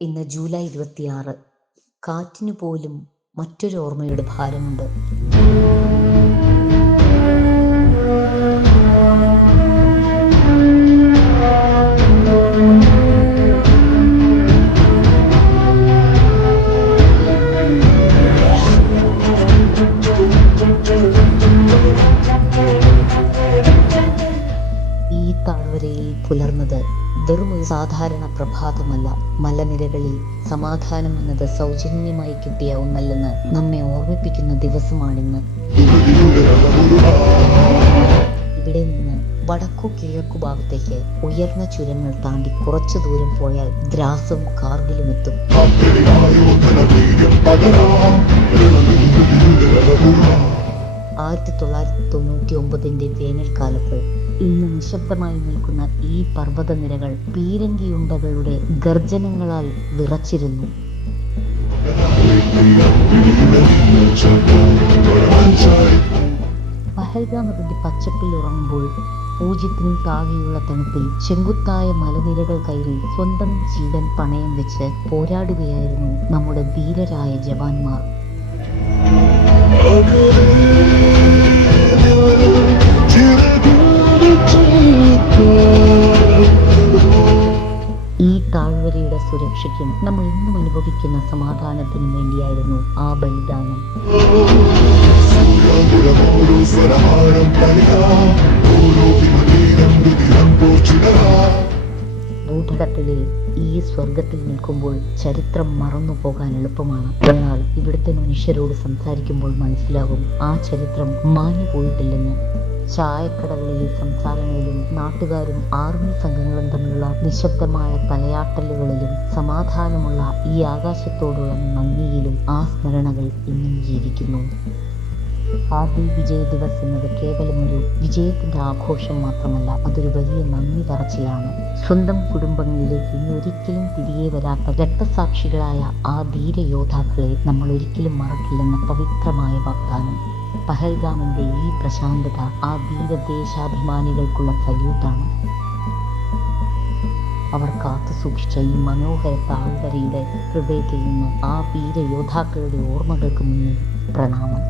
ഇന്ന് ജൂലൈ 26. കാറ്റിനു പോലും മറ്റൊരു ഓർമ്മയുടെ ഭാരമുണ്ട്. ഈ താഴ്വരയിൽ പുലർന്നത് വെറും ഒരു സാധാരണ പ്രഭാതമല്ല. മലനിരകളിൽ സമാധാനം എന്നത് സൗജന്യമായി കിട്ടിയ ഒന്നല്ലെന്ന് നമ്മെ ഓർമ്മിപ്പിക്കുന്ന ദിവസമാണിന്ന്. ഇവിടെ നിന്ന് വടക്കു കിഴക്കു ഭാഗത്തേക്ക് ഉയർന്ന ചുരങ്ങൾ താണ്ടി കുറച്ചു ദൂരം പോയാൽ ദ്രാസും കാർഗിലും എത്തും. 1999 വേനൽക്കാലത്ത് ഇന്ന് നിശബ്ദമായി നിൽക്കുന്ന ഈ പർവ്വതനിരകൾ പീരങ്കിയുണ്ടകളുടെ ഗർജനങ്ങളാൽ വിറച്ചിരുന്നു. പഹൽഗാം അതിന്റെ പച്ചപ്പിൽ ഉറങ്ങുമ്പോൾ പൂജ്യത്തിനും താഴെയുള്ള തണുപ്പിൽ ചെങ്കുത്തായ മലനിരകൾ കയറി സ്വന്തം ജീവൻ പണയം വെച്ച് പോരാടുകയായിരുന്നു നമ്മുടെ ധീരരായ ജവാന്മാർ. ഈ താഴ്വരയുടെ സുരക്ഷയ്ക്കും നമ്മൾ ഇന്നും അനുഭവിക്കുന്ന സമാധാനത്തിനും വേണ്ടിയായിരുന്നു ആ ബലിദാനം. ഭൂതടത്തിലെ ഈ സ്വർഗത്തിൽ നിൽക്കുമ്പോൾ ചരിത്രം മറന്നു പോകാൻ എളുപ്പമാണ്. എന്നാൽ ഇവിടുത്തെ മനുഷ്യരോട് സംസാരിക്കുമ്പോൾ മനസ്സിലാകും ആ ചരിത്രം മാഞ്ഞു പോയിട്ടില്ലെന്ന്. ചായക്കടകളിലെ സംസാരങ്ങളിലും നാട്ടുകാരും ആർമി സംഘങ്ങളും തമ്മിലുള്ള നിശബ്ദമായ തലയാട്ടലുകളിലും സമാധാനമുള്ള ഈ ആകാശത്തോടുള്ള നന്ദിയിലും ആ സ്മരണകൾ ഇന്നും ജീവിക്കുന്നു. കാർഗിൽ വിജയ് ദിവസ് എന്നത് കേവലം ഒരു വിജയത്തിന്റെ ആഘോഷം മാത്രമല്ല, അതൊരു വലിയ നന്ദി പറച്ചിലാണ്. സ്വന്തം കുടുംബങ്ങളിലേക്ക് ഇനി ഒരിക്കലും തിരികെ വരാത്ത രക്തസാക്ഷികളായ ആ ധീരയോദ്ധാക്കളെ നമ്മൾ ഒരിക്കലും മറക്കില്ലെന്ന പവിത്രമായ വാഗ്ദാനം. പഹൽഗാമിന്റെ ഈ പ്രശാന്തത ആ ധീരദേശാഭിമാനികൾക്കുള്ള സല്യൂട്ടാണ്. അവർ കാത്തു സൂക്ഷിച്ച ഈ മനോഹര താഴ്വരയുടെ ഹൃദയത്തിൽ നിന്ന് ആ വീരയോദ്ധാക്കളുടെ ഓർമ്മകൾക്ക് മുന്നിൽ പ്രണാമം.